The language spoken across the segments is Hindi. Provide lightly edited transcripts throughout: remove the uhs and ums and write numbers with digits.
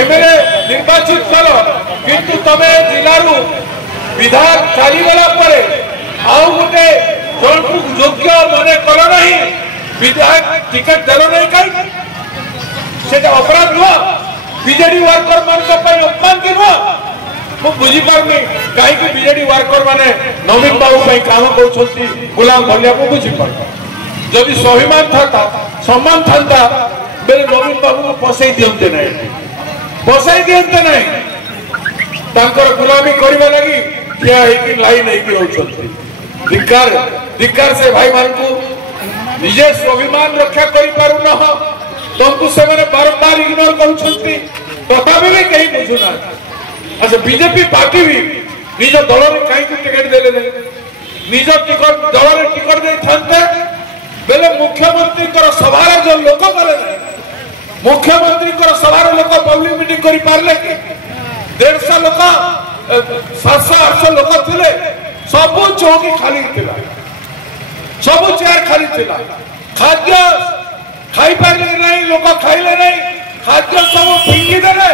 एमएलए निर्वाचित कल किंतु तमे जिलू विधायक चलीगला आउ गोटे जन को योग्य मन कल ना विधायक टिकट देल नहीं कहीं से अपराध नुह बीजेडी वर्कर मान अपमान की नुह मुझे बुझीपारनी कहीं बीजेडी वर्कर माने नवीन बाबू काम कर गुलाम मल्लिया को बुझीपार जदि स्वाभिमान था सम्मान था बेले नवीन बाबू को पसई दियंते नहीं गुलामी करने लगी ठिया लाइन धिक्कार से भाई मान को निजे स्वाभिमान रक्षा करूना तुमको से बारंबार इग्नोर कर कहीं बुझुना। अच्छा बीजेपी पार्टी भी निज दल में कहीं टिकट देले निज टिकट दल में टिकट दे था बेले मुख्यमंत्री सभार जो लोक गले मुख्यमंत्री सभार लोक पब्लिक मीटिंग कर पारे कि 150 लोक 700-800 लोक थे सब चौकी खाली थिला सब चेयर खाली थिला खाद्य खाई पारे नहीं लोक खाइले नहीं खाद्य सब फिंगी देले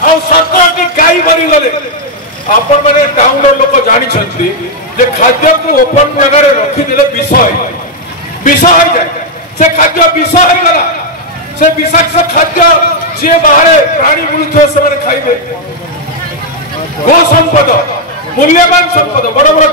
आ 17टी गाई मरी गले आपण माने टाउन लोक जानी खाद्य को ओपन जगह रखीदे विष हो जाए से खाद्य विष हो गला से विषाक्त खाद्य जी बाहर प्राणी मिलुथे से खाइबे गो संपद मूल्यवान संपद बड़ बड़